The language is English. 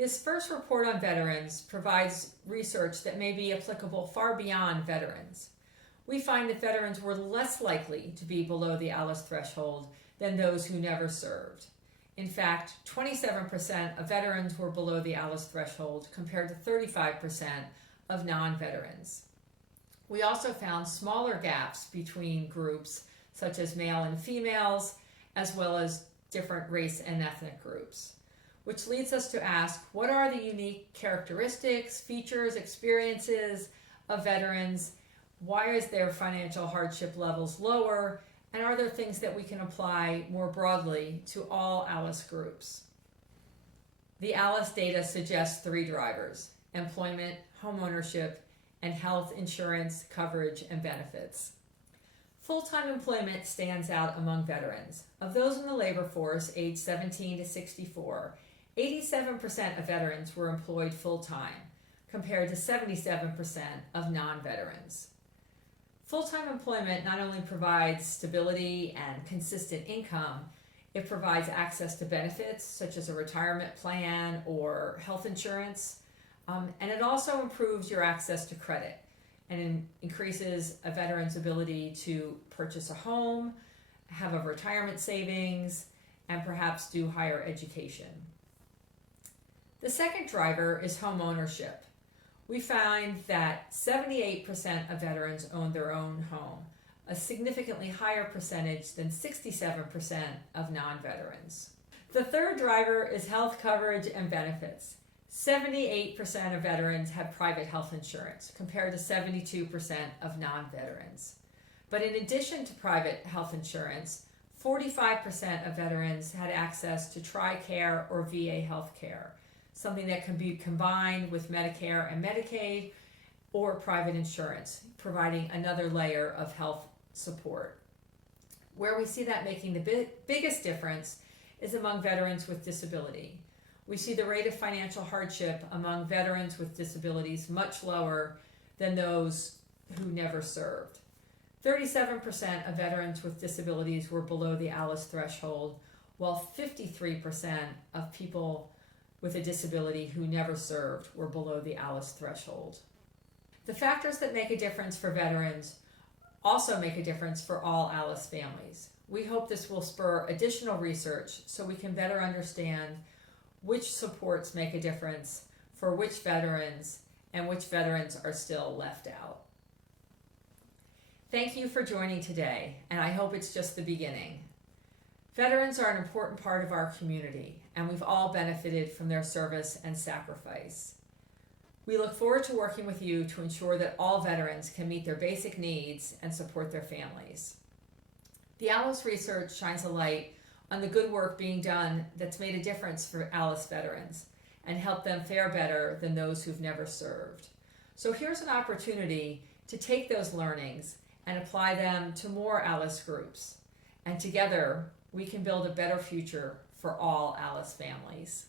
This first report on veterans provides research that may be applicable far beyond veterans. We find that veterans were less likely to be below the ALICE threshold than those who never served. In fact, 27% of veterans were below the ALICE threshold compared to 35% of non-veterans. We also found smaller gaps between groups such as male and females, as well as different race and ethnic groups, which leads us to ask, what are the unique characteristics, features, experiences of veterans? Why is their financial hardship levels lower? And are there things that we can apply more broadly to all ALICE groups? The ALICE data suggests 3 drivers: employment, homeownership, and health insurance coverage and benefits. Full-time employment stands out among veterans. Of those in the labor force aged 17 to 64, 87% of veterans were employed full-time, compared to 77% of non-veterans. Full-time employment not only provides stability and consistent income, it provides access to benefits such as a retirement plan or health insurance, and it also improves your access to credit and increases a veteran's ability to purchase a home, have a retirement savings, and perhaps do higher education. The second driver is home ownership. We find that 78% of veterans own their own home, a significantly higher percentage than 67% of non-veterans. The third driver is health coverage and benefits. 78% of veterans have private health insurance, compared to 72% of non-veterans. But in addition to private health insurance, 45% of veterans had access to TRICARE or VA health care, something that can be combined with Medicare and Medicaid or private insurance, providing another layer of health support. Where we see that making the biggest difference is among veterans with disability. We see the rate of financial hardship among veterans with disabilities much lower than those who never served. 37% of veterans with disabilities were below the ALICE threshold, while 53% of people with a disability who never served were below the ALICE threshold. The factors that make a difference for veterans also make a difference for all ALICE families. We hope this will spur additional research so we can better understand which supports make a difference for which veterans and which veterans are still left out. Thank you for joining today, and I hope it's just the beginning. Veterans are an important part of our community, and we've all benefited from their service and sacrifice. We look forward to working with you to ensure that all veterans can meet their basic needs and support their families. The ALICE research shines a light on the good work being done that's made a difference for ALICE veterans and helped them fare better than those who've never served. So here's an opportunity to take those learnings and apply them to more ALICE groups. And together, we can build a better future for all ALICE families.